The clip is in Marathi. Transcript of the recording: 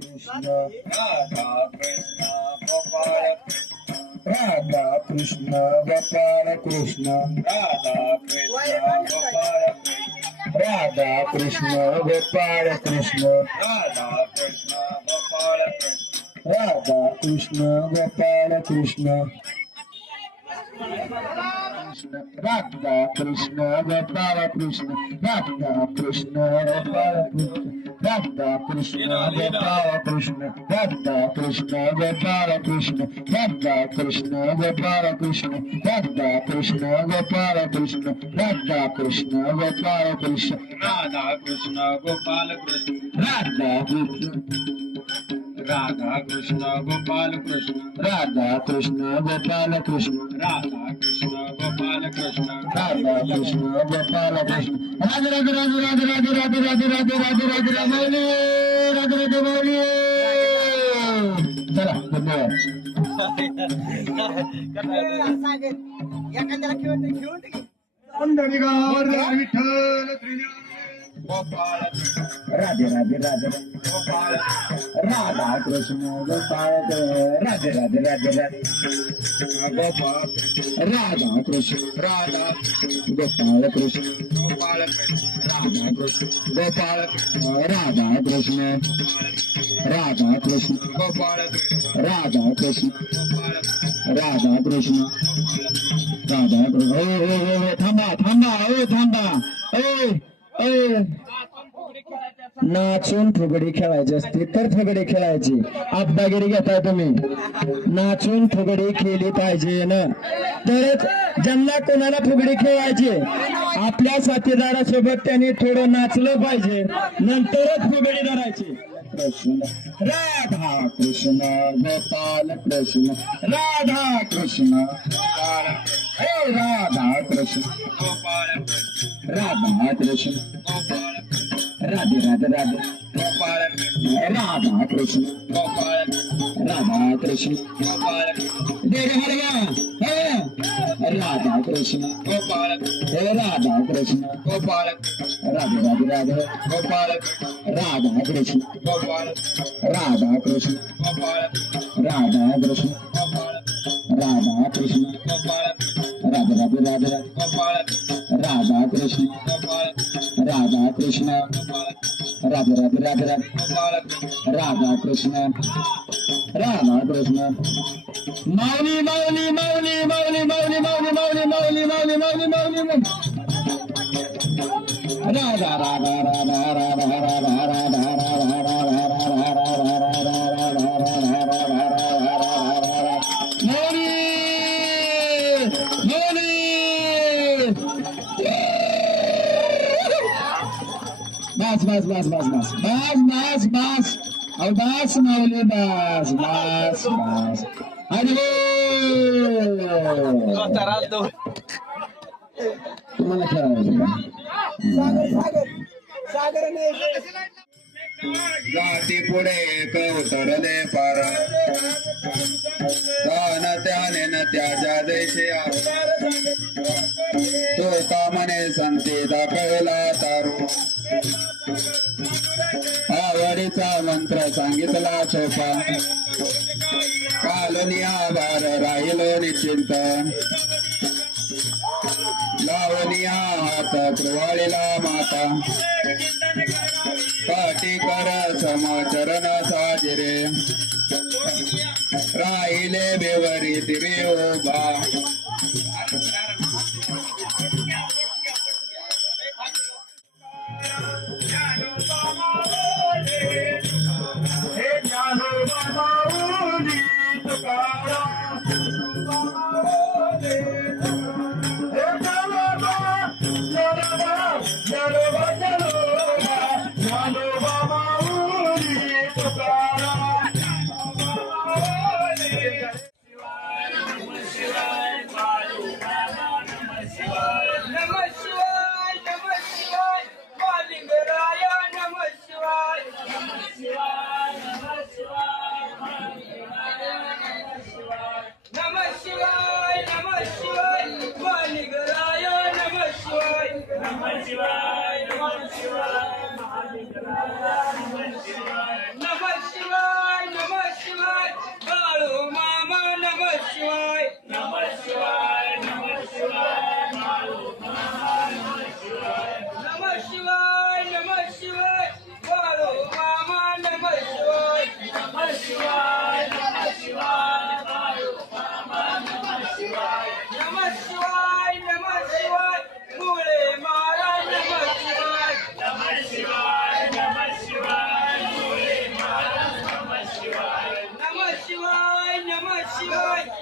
Krishna, Radha Krishna, Gopala Krishna, Radha Krishna, Gopala Krishna, Radha Krishna, Gopala Krishna, Radha Krishna, Gopala Krishna, Radha Krishna, Gopala Krishna, Radha Krishna, Gopala Krishna. Krishna, Radha Krishna, Radha Krishna, Radha Krishna, Radha Krishna, Radha Krishna, Radha Krishna, Radha Krishna, Radha Krishna, Radha Krishna, Radha Krishna, Radha Krishna, Radha Krishna, Radha Krishna, Radha Krishna, Radha Krishna, Gopal Krishna, Radha Krishna. Radha Krishna Gopal Krishna Radha Krishna Gopal Krishna Radha Krishna Krishna Gopal Krishna Radhe Radhe Radhe Radhe. Radhe Radhe Radhe Radhe Radhe Radhe Radhe Radhe Radhe माऊली चला धन्यवाद राधे राधे राधे गोपाळ राधा कृष्ण गोपाळ राधे राधे राधे राधे. गोपाळ राधा. कृष्ण राधा गोपाळ कृष्ण गोपाळ राधा कृष्ण गोपाळ राधा कृष्ण राधा कृष्ण गोपाळ राधा कृष्ण राधा कृष्ण राधा कृष्ण ओ हो हो थांबा थांबा ओ थांबा. ओ ओ नाचून फुगडी खेळायची असते तर फुगडी खेळायची. आपदागिरी घेताय तुम्ही. नाचून फुगडी खेळली पाहिजे ना. तरच ज्यांना कोणाला फुगडी खेळायची आपल्या साथीदारासोबत त्यांनी थोडं नाचलं पाहिजे नंतरच फुगडी धरायची. कृष्ण राधा कृष्ण गोपाल कृष्ण राधा कृष्ण हे राधा कृष्ण गोपाल राधा कृष्ण गोपाल राधे राधे राधे गोपाल राधा कृष्ण गोपाल राधा कृष्ण गोपाल देर हरिया राधा कृष्ण गोपाल राधा कृष्ण गोपाल राधे राधे राधे गोपाल राधा कृष्ण गोपाल राधा कृष्ण गोपाल राधा कृष्ण गोपाल राधा कृष्ण गोपाल राधे राधे राधे गोपाल राधा कृष्ण राधा कृष्ण राधे राधे राधे राधे राधा कृष्ण राधा कृष्ण माऊली माऊली माऊली माऊली माऊली माऊली माऊली माऊली माऊली माऊली माऊली राधा राधा राधा राधा राधा बास बास बास बास. बास बास बास. अहो बास माऊली बास बास बास. अरे तुम्हाला खेळायचं जाती पुढे कौतरले पार. दान त्याने न त्याच्या देशी तो तामने संते दाखवला तारू? आवडीचा मंत्र सांगितला सोपा. कालनी आभार राहिलो निश्चिंत. लावनिया हात कृवाळीला माता. पाठी कर समचरण साजरे. राहिले बेवरी तिरे उभा. 違い。